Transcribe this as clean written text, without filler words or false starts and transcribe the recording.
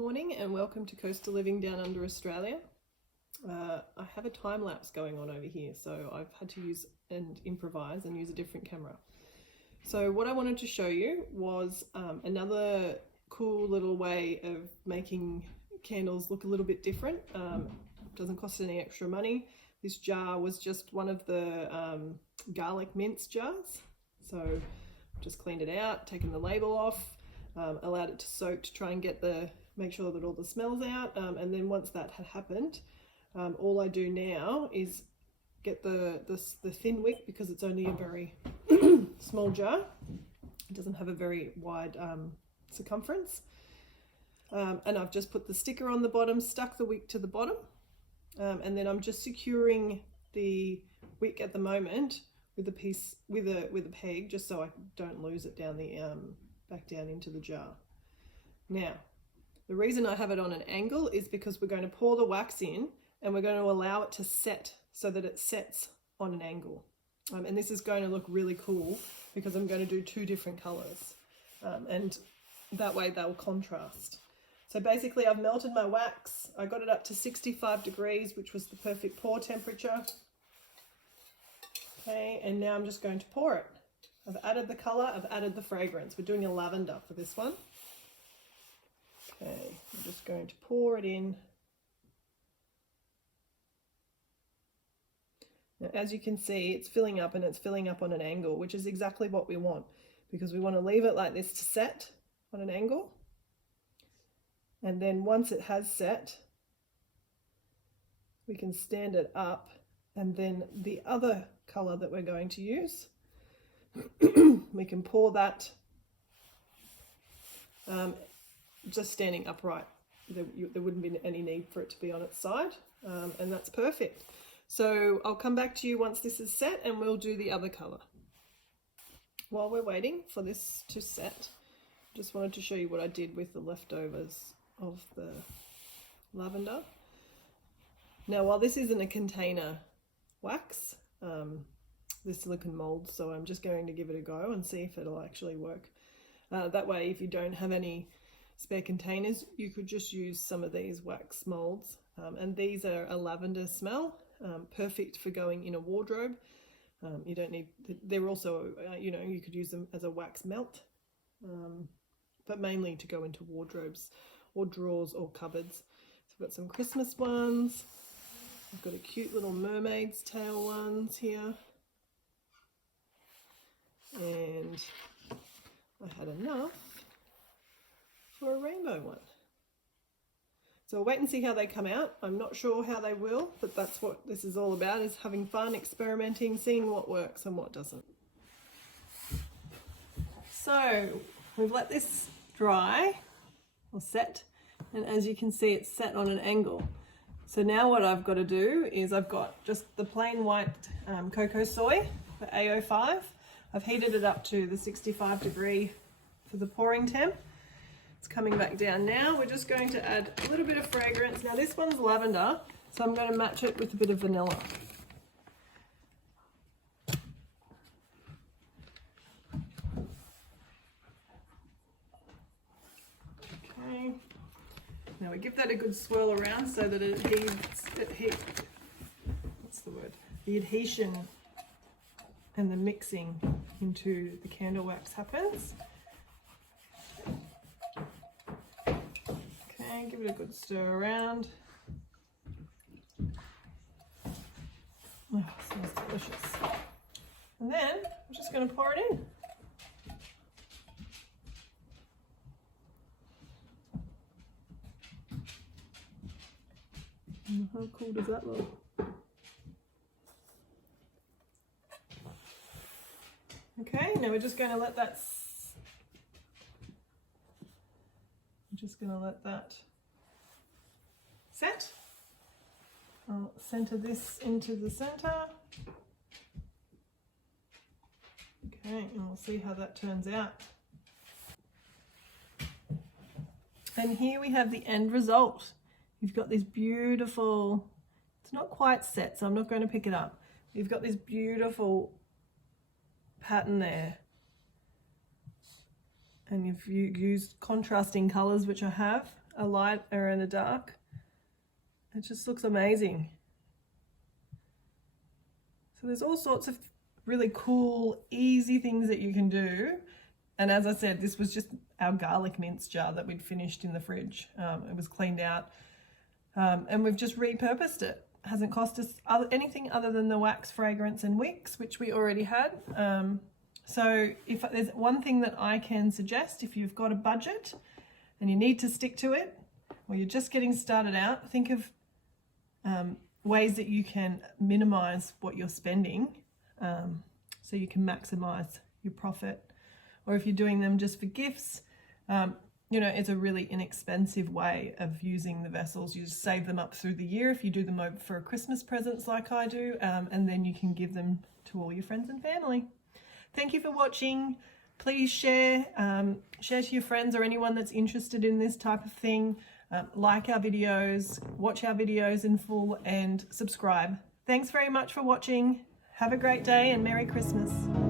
morning and welcome to Coastal Living Down Under Australia. I have a time lapse going on over here, so I've had to use and improvise and use a different camera. So what I wanted to show you was another cool little way of making candles look a little bit different. Doesn't cost any extra money. This jar was just one of the garlic mince jars. So just cleaned it out, taken the label off, allowed it to soak to try and make sure that all the smells out, and then once that had happened, all I do now is get the thin wick, because it's only a very small jar. It doesn't have a very wide circumference, and I've just put the sticker on the bottom, stuck the wick to the bottom, and then I'm just securing the wick at the moment with a piece with a peg, just so I don't lose it down the back down into the jar. Now, the reason I have it on an angle is because we're going to pour the wax in and we're going to allow it to set so that it sets on an angle. And this is going to look really cool because I'm going to do two different colors, and that way they'll contrast. So basically I've melted my wax. I got it up to 65 degrees, which was the perfect pour temperature. Okay, and now I'm just going to pour it. I've added the color, I've added the fragrance. We're doing a lavender for this one. Okay, I'm just going to pour it in. Now, as you can see, it's filling up, and it's filling up on an angle, which is exactly what we want, because we want to leave it like this to set on an angle. And then once it has set, we can stand it up, and then the other color that we're going to use, we can pour that just standing upright. There wouldn't be any need for it to be on its side, and that's perfect. So I'll come back to you once this is set and we'll do the other color. While we're waiting for this to set, just wanted to show you what I did with the leftovers of the lavender. Now, while this isn't a container wax, the silicone mold, so I'm just going to give it a go and see if it'll actually work. That way, if you don't have any spare containers, you could just use some of these wax molds, and these are a lavender smell, perfect for going in a wardrobe. You don't need, they're also, you could use them as a wax melt, but mainly to go into wardrobes or drawers or cupboards. So I've got some Christmas ones. I've got a cute little mermaid's tail ones here. And I had enough for a rainbow one. So I'll wait and see how they come out. I'm not sure how they will, but that's what this is all about, is having fun, experimenting, seeing what works and what doesn't. So we've let this dry or set, and as you can see, it's set on an angle. So now what I've got to do is I've got just the plain white cocoa soy for A05. I've heated it up to the 65 degree for the pouring temp. It's coming back down now. We're just going to add a little bit of fragrance. Now this one's lavender, so I'm going to match it with a bit of vanilla. Okay. Now we give that a good swirl around so that it heats, what's the word? The adhesion and the mixing into the candle wax happens. Okay, give it a good stir around. Oh, it smells delicious. And then I'm just going to pour it in. How cool does that look? Okay, now we're just going to let that set. I'll center this into the center. Okay, and we'll see how that turns out. And here we have the end result. You've got this beautiful, it's not quite set, so I'm not going to pick it up. You've got this beautiful pattern there. and if you use contrasting colors, which I have, a light or in a dark. It just looks amazing. So there's all sorts of really cool, easy things that you can do. And as I said, this was just our garlic mince jar that we'd finished in the fridge. It was cleaned out and we've just repurposed it. Hasn't cost us anything other than the wax, fragrance and wicks, which we already had. So if there's one thing that I can suggest, if you've got a budget and you need to stick to it, or you're just getting started out, think of ways that you can minimize what you're spending so you can maximize your profit. Or if you're doing them just for gifts, you know, it's a really inexpensive way of using the vessels. You just save them up through the year if you do them over for Christmas presents like I do, and then you can give them to all your friends and family. Thank you for watching. Please share to your friends or anyone that's interested in this type of thing. Like our videos, watch our videos in full, and subscribe. Thanks very much for watching. Have a great day and Merry Christmas.